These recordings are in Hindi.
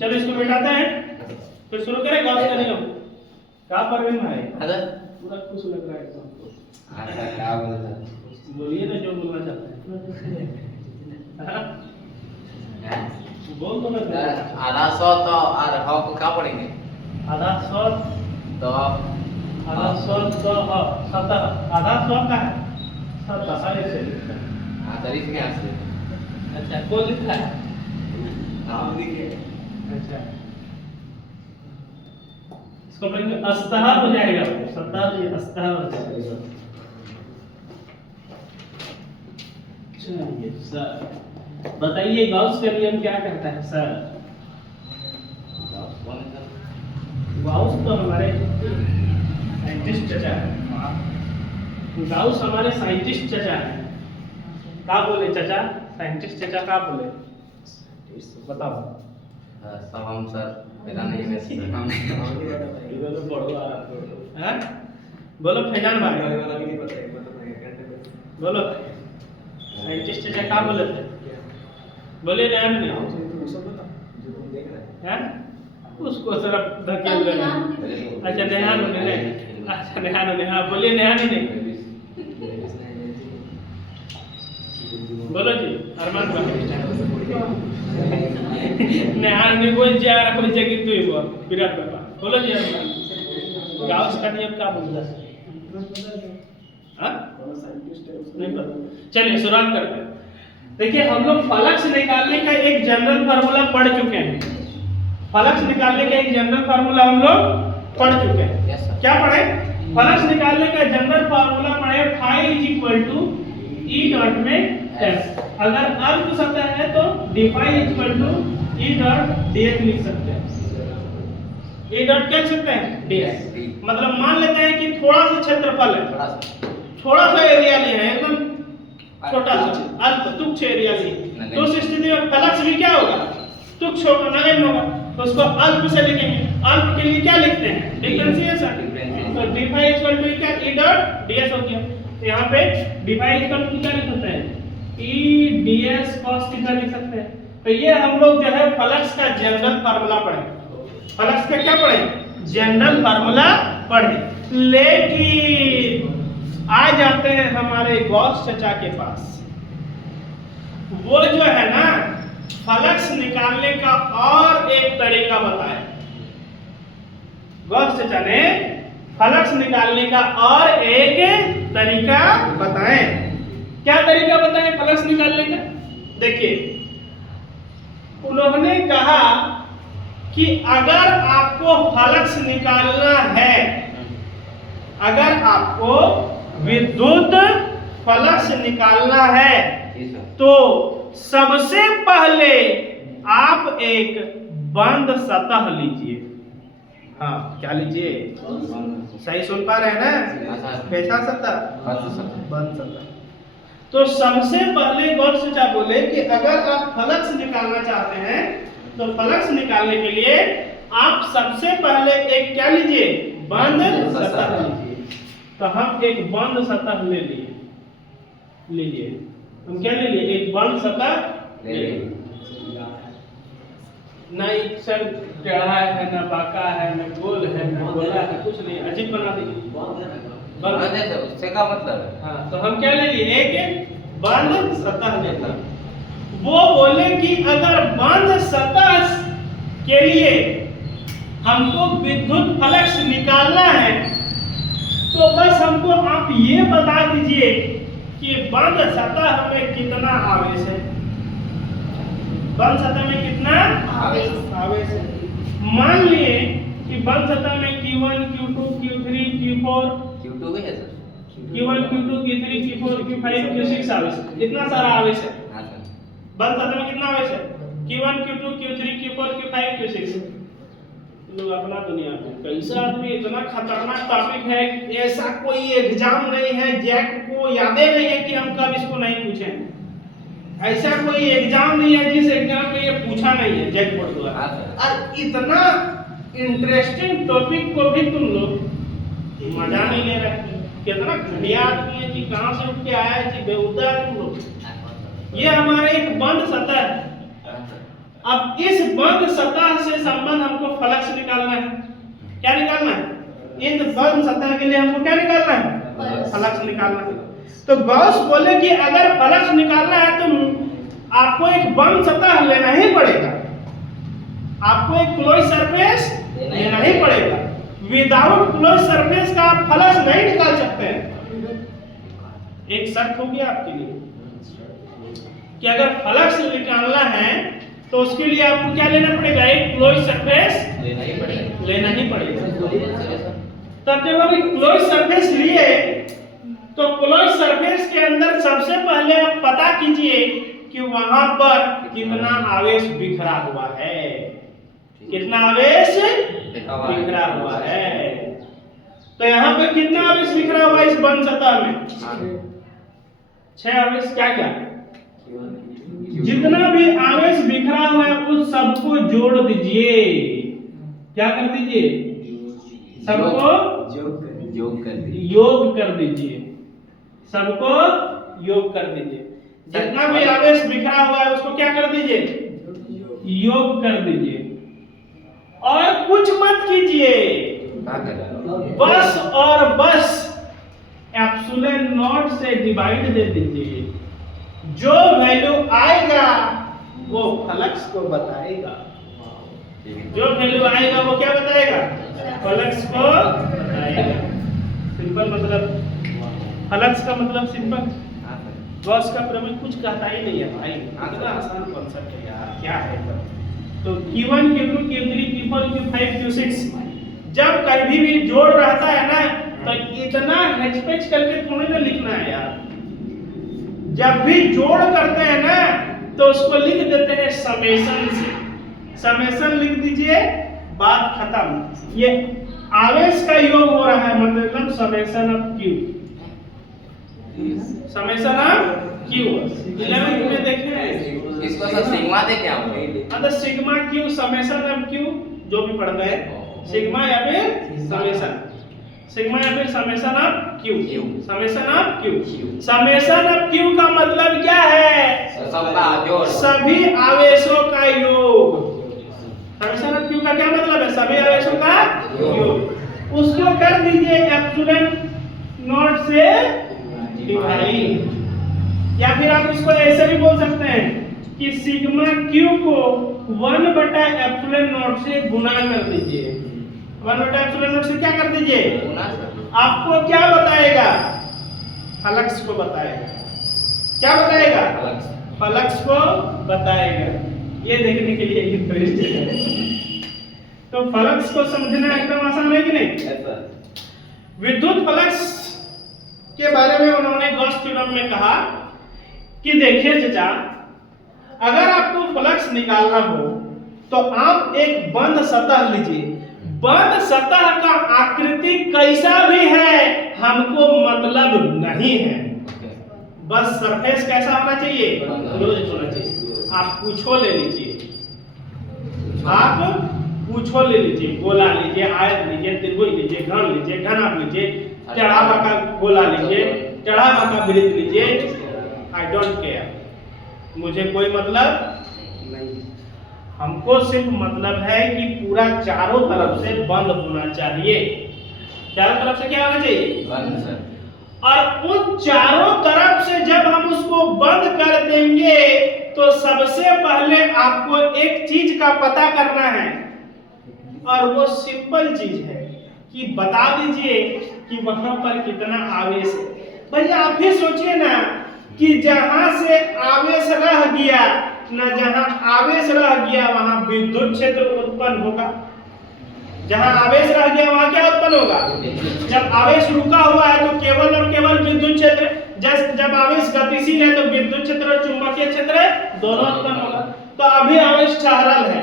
चलो इसको मिटाते हैं, फिर शुरू करें गॉस का नियम। क्या परवीन भाई पूरा खुश लग रहा है आपको? क्या बोलता बोलिए ना जो बोलना चाहते हैं। बोल दो ना। आधा सौ तो और हाउ को क्या पढ़ेंगे? आधा सौ तो आधा सौ तो सत्तर, आधा सौ का है 70 से तारीफ में से अच्छा कौन लिखा है? हम लिखे। अच्छा इसको पढ़ेंगे अस्तहा हो जाएगा, 70 ये अस्तहा हो जाएगा। चलिए सर बताइए गॉस का नियम क्या कहता है सर? गॉस तो हमारे साइंटिस्ट चचा है, गॉस हमारे साइंटिस्ट चचा है। क्या बोले चचा? साइंटिस्ट चचा क्या बोले बताओ? सब हम सर पता नहीं है हम इधर पढ़ो हैं? बोलो फैजान भाई बोलो साइंटिस्ट चचा क्या बोले थे? बोले नया नहीं हैं? उसको सिर्फ धकेल रहे हैं। अच्छा नया नहीं, अच्छा नया नहीं, हाँ बोलिए नया नहीं। बोलो जी अरमान भाई नया नहीं कोई जा रहा कोई जगह तू ही बोल विराट बाबा बोलो जी अरमान गाँव का नियम क्या बोलता है? हाँ नहीं पता, चलिए शुरुआत करते हैं। देखिए हम लोग फ्लक्स निकालने का एक जनरल फार्मूला पढ़ चुके हैं। फ्लक्स निकालने का एक जनरल फार्मूला हम लोग पढ़ चुके हैं। क्या पढ़े? फ्लक्स निकालने का जनरल फार्मूला पढ़े phi E डॉट में s। अगर अल्प सतह है तो d phi E dot ds लिख सकते हैं। E डॉट क्या लिख सकते हैं? ds। मतलब मान लेते हैं कि थोड़ा सा क्षेत्रफल है, थोड़ा सा एरिया लिया है, एकदम छोटा सा अल्प तुच्छ एरिया लिया, तो उस स्थिति में फ्लक्स भी क्या होगा? तुच्छ होगा, नगण्य होगा। तो उसको अल्प से लिखेंगे। अल्प के लिए क्या लिखते हैं? डिफरेंशिएशन। तो d phi क्या E डॉट ds हो गया। तो यहाँ पे d phi क्या लिख सकते हैं? E ds cos थीटा लिख सकते हैं। तो ये हम लोग जो है फ्लक्स का जनरल फार्मूला पढ़े। फ्लक्स का क्या पढ़े? जनरल फार्मूला पढ़े। लेकिन आ जाते हैं हमारे गॉस चचा के पास। वो जो है ना फ्लक्स निकालने का और एक तरीका बताया। गॉस चचा ने फ्लक्स निकालने का और एक तरीका बताए। क्या तरीका बताए फ्लक्स निकालने का? देखिए उन्होंने कहा कि अगर आपको फ्लक्स निकालना है, अगर आपको विद्युत फ्लक्स निकालना है तो सबसे पहले आप एक बंद सतह लीजिए। हाँ क्या लीजिए? सही सुन पा रहे हैं ना? कैसा सतह? बंद सतह। तो सबसे पहले गौर से क्या बोले कि अगर आप फ्लक्स निकालना चाहते हैं तो फ्लक्स निकालने के लिए आप सबसे पहले एक क्या लीजिए? बंद सतह लीजिए। तो हम एक बंद सतह ले लिए, लीजिए हम क्या ले लिए? एक बंद सतह ले लिए। ना सर टेढ़ा है, ना बांका है, ना गोल है, ना गोला है, कुछ नहीं, अजीब बना दीजिए। उससे क्या मतलब है? हाँ तो हम क्या ले लिए? एक बंद सतह लेते। वो बोले कि अगर बंद सतह के लिए हमको विद्युत फ्लक्स निकालना है तो बस हमको आप ये बता दीजिए कि बंद सतह में कितना आवेश है। बंद सतह में कितना आवेश है? मान लिए कि बंद सतह में Q1 Q2 Q3 Q4 Q2 भी है sir? Q1 Q2 Q3 Q4 Q5 Q6 आवेश है। इतना सारा आवेश है। बंद सतह में कितना आवेश है? Q1 Q2 Q3 Q4 Q5 Q6। लोग अपना दुनिया में कैसा आदमी, इतना खतरनाक टॉपिक है, ऐसा कोई एग्जाम नहीं है, जैक को यादें नहीं है कि हम कब इसको नहीं पूछे। ऐसा कोई एग्जाम नहीं है जिस एग्जाम में ये पूछा नहीं है जैक बोर्ड द्वारा। और इतना इंटरेस्टिंग टॉपिक को भी तुम लोग मजा नहीं ले रहे। कितना घटिया आदमी है कि कहां से उठ के आया है कि बेहुदा है तुम लोग। ये हमारा एक बंद सतह है। अब इस बंद सतह से संबंध हमको फ्लक्स निकालना है। क्या निकालना है? इस बंद सतह के लिए हमको क्या निकालना है? फ्लक्स निकालना है। तो गॉस बोले कि अगर फ्लक्स निकालना है तो आपको एक बंद सतह लेना ही पड़ेगा, आपको एक क्लोज सरफेस लेना ही पड़ेगा। विदाउट क्लोज सरफेस का आप फ्लक्स नहीं निकाल सकते हैं। एक शर्त होगी आपके लिए कि अगर फ्लक्स निकालना है तो उसके लिए आपको क्या लेना पड़ेगा? एक क्लोज सरफेस लेना ही पड़ेगा। तब जब आप एक क्लोज सरफेस लिए तो क्लोज सरफेस के अंदर सबसे पहले आप पता कीजिए कि वहां पर कितना आवेश बिखरा हुआ है। कितना आवेश बिखरा हुआ है? तो यहाँ पे कितना आवेश बिखरा हुआ है इस बंद सतह में? 6 आवेश। क्या क्या? जितना भी आवेश बिखरा हुआ है उस सबको जोड़ दीजिए। क्या कर दीजिए? सबको योग कर दीजिए। सबको योग कर दीजिए। जितना भी आवेश बिखरा हुआ है उसको क्या कर दीजिए? योग कर दीजिए। और कुछ मत कीजिए, बस और बस एप्सिलॉन नॉट से डिवाइड दे दीजिए। जो वैल्यू आएगा वो फ्लक्स को बताएगा। जो वैल्यू आएगा वो क्या बताएगा? फ्लक्स को बताएगा। सिंपल मतलब, फ्लक्स का मतलब सिंपल। गॉस का प्रमेय कुछ कहता ही नहीं है भाई, इतना आसान कॉन्सेप्ट है यार, क्या है। तो Q1 Q2 Q3 Q4 Q5 Q6 जब कभी भी जोड़ रहता है ना तो इतना हेचपेच करके थोड़ी ना लिखना है यार। जब भी जोड़ करते हैं ना तो उसको लिख देते हैं समेशन से। समेशन लिख दीजिए, बात खत्म। ये आवेश का योग हो रहा है, मतलब summation of Q। Summation of Q 11 में देखें इसको सर सिग्मा दे क्या होगा? मतलब sigma Q summation of Q जो भी पढ़ते हैं, सिग्मा या फिर समेशन, सिग्मा या फिर summation of Q, summation of Q। Summation of Q का मतलब क्या है? सबका जोड़, सभी आवेशों का योग। समेशन ऑफ Q का क्या मतलब है? सभी आवेशों का योग। उसको कर दीजिए एप्सिलॉन नॉट से डिवाइड, या फिर आप इसको ऐसे भी बोल सकते हैं कि सिग्मा Q को 1 बटा एप्सिलॉन नॉट से गुणा कर दीजिए। 1 बटा एप्सिलॉन नॉट से क्या कर दीजिए? आपको क्या बताएगा? फ्लक्स को बताएगा। क्या बताएगा? फ्लक्स को बताएगा। ये देखने के लिए इंटरेस्ट है। तो फ्लक्स को समझना एकदम आसान है कि नहीं? विद्युत फ्लक्स के बारे में उन्होंने गॉस थ्योरम में कहा कि देखिए चाचा, अगर आपको फ्लक्स निकालना हो तो आप एक बंद सतह लीजिए। बंद सतह का आकृति कैसा भी है हमको मतलब नहीं है, बस सरफेस कैसा होना चाहिए? क्लोज होना चाहिए। आप पूछो ले लीजिए, आप पूछो ले लीजिए, गोला लीजिए, आयत लीजिए, त्रिभुज लीजिए, घन लीजिए, घनाभ लीजिए, चढ़ावा का गोला लीजिए, चढ़ावा का वृत्त लीजिए, आई डोंट केयर, मुझे कोई मतलब नहीं। हमको सिर्फ मतलब है कि पूरा चारों तरफ से बंद होना चाहिए। चारों तरफ से क्या होना चाहिए? बंद सर। और उन चारों तरफ से जब हम उसको बंद कर देंगे तो सबसे पहले आपको एक चीज का पता करना है, और वो सिंपल चीज है कि बता दीजिए कि वहां पर कितना आवेश है। भैया आप ही सोचिए ना कि जहां से आवेश रह गया ना, जहां आवेश रह गया वहां विद्युत क्षेत्र उत्पन्न होगा। जहां आवेश रह गया वहां क्या उत्पन्न होगा? जब आवेश रुका हुआ है तो केवल और केवल विद्युत क्षेत्र, जब आवेश गतिशील है तो विद्युत क्षेत्र और चुंबकीय क्षेत्र दोनों उत्पन्न होगा। तो अभी आवेश ठहरल है,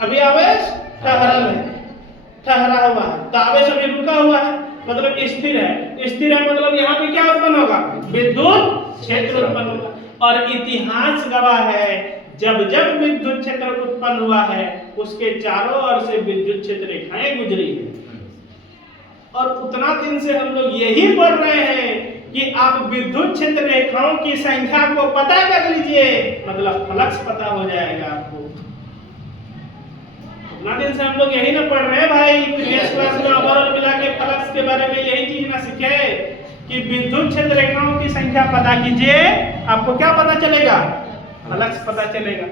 अभी आवेश ठहरल है, ठहरा हुआ है, तो आवेश अभी रुका हुआ है मतलब स्थिर है। स्थिर है मतलब यहाँ पे क्या उत्पन्न होगा? विद्युत क्षेत्र उत्पन्न होगा। और इतिहास गवाह है जब जब विद्युत क्षेत्र उत्पन्न हुआ है उसके चारों ओर से विद्युत क्षेत्र रेखाएं गुजरी है। और उतना दिन से हम लोग यही पढ़ रहे हैं कि आप विद्युत क्षेत्र रेखाओं की संख्या को पता कर लीजिए, मतलब फ्लक्स पता हो जाएगा आपको। ना दिन से हम लोग यही ना पढ़ रहे हैं भाई, प्रीवियस क्लास में ओवरऑल मिला के फ्लक्स के बारे में यही चीज ना सीखे कि विद्युत क्षेत्र रेखाओं की संख्या पता कीजिए, आपको क्या पता चलेगा? फ्लक्स पता चलेगा।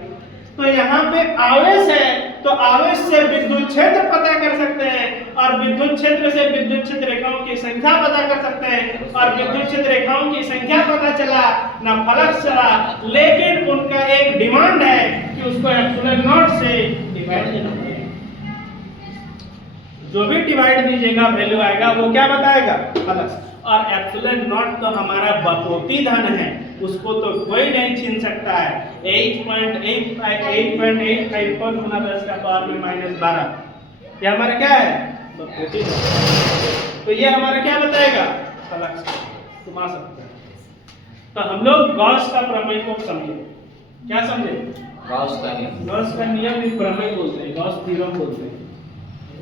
तो यहाँ पे आवेश है, तो आवेश से विद्युत क्षेत्र पता कर सकते हैं, और विद्युत क्षेत्र से विद्युत क्षेत्र रेखाओं की संख्या पता कर सकते हैं, और विद्युत क्षेत्र रेखाओं की संख्या पता चला ना फ्लक्स चला। लेकिन उनका एक डिमांड है कि उसको एप्सिलॉन नॉट से डिवाइड देना पड़ेगा। जो भी डिवाइड दीजिएगा वैल्यू आएगा वो क्या बताएगा? फ्लक्स। और एप्सिलॉन नॉट तो हमारा बपोती धन है, उसको तो कोई नहीं छीन सकता है। 8.85 पर गुना 10 का पावर में -12, ये हमारा क्या है? बपोती धन। तो ये हमारा क्या बताएगा? फ्लक्स। घुमा सकते हैं। तो हम लोग गॉस का प्रमेय को समझे। क्या समझे? गॉस का नियम। गॉस का नियम एक प्रमेय बोलते हैं, गॉस थ्योरम बोलते हैं,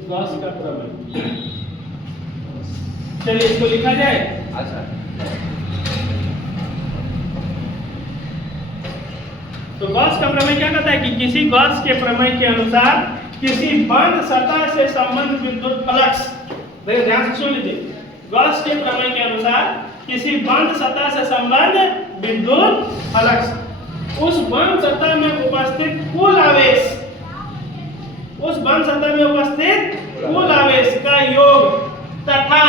गॉस का प्रमेय। चलिए इसको लिखा जाए। अच्छा। तो गॉस का प्रमेय क्या कहता है कि किसी गॉस के प्रमेय के अनुसार किसी बंद सतह से संबंध विद्युत फ्लक्स, देखिए ध्यान से सुन लीजिए, गॉस के प्रमेय के अनुसार किसी बंद सतह से संबंध विद्युत फ्लक्स, उस बंद सतह में उपस्थित कुल आवेश, उस बंद सतह में उपस्थित कुल आवेश का योग तथा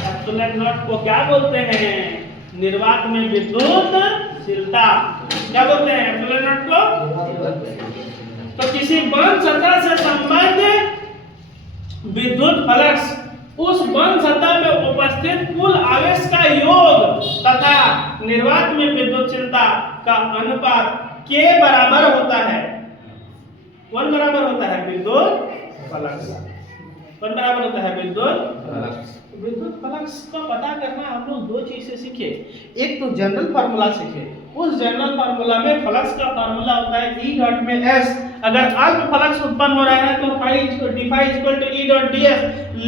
एप्सिलॉन नॉट को क्या बोलते हैं? निर्वात में विद्युतशीलता। क्या बोलते हैं एप्सिलॉन नॉट को? तो किसी बंद सतह से संबंध विद्युत फ्लक्स, उस बंद सतह में उपस्थित कुल आवेश का योग तथा निर्वात में विद्युतशीलता का अनुपात के बराबर होता है। कौन बराबर होता है? विद्युत फ्लक्स। कौन बराबर होता है? विद्युत फ्लक्स। विद्युत फ्लक्स का पता करना हम लोग दो चीज से सीखे। एक तो जनरल फार्मूला सीखे, उस जनरल फार्मूला में फ्लक्स का फार्मूला होता है E डॉट में S। अगर अल्प फ्लक्स उत्पन्न हो रहा है तो d phi equal to E dot ds।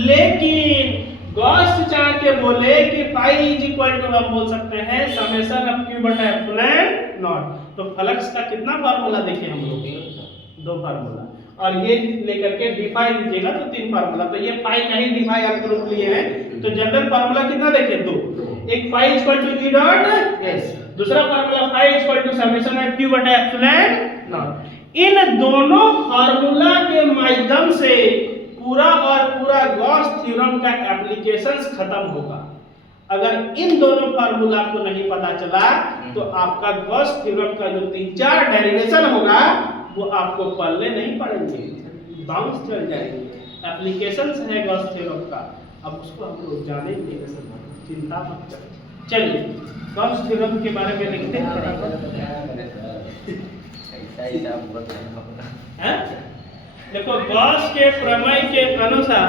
लेकिन गॉस चाह के बोले कि phi इज इक्वल टू, हम बोल सकते हैं समेशन ऑफ q बटा एप्सिलॉन नॉट। तो फ्लक्स का कितना फार्मूला देखे हम लोग? दो फार्मूला, और ये लेकर के d phi लीजिएगा तो तीन फार्मूला। तो ये phi का ही d phi आप ग्रुप लिए हैं, तो जनरल फार्मूला कितना देखे? दो। एक phi equal to E dot s, दूसरा formula phi equal to summation of q बटा एप्सिलॉन नॉट। इन दोनों फार्मूला के माध्यम से पूरा और पूरा गॉस थ्योरम का एप्लीकेशंस खत्म होगा। अगर इन दोनों फार्मूला को नहीं पता चला तो आपका गॉस थ्योरम का जो 3-4 डेरिवेशन होगा वो आपको पढ़ने नहीं पड़ेंगे, बाउंस चल जाएंगे। एप्लीकेशंस है गॉस थ्योरम का, अब उसको हम लोग जानेंगे, चिंता मत करें। चलिए गॉस थ्योरम के बारे में लिखते हैं देखो गॉस के प्रमेय के अनुसार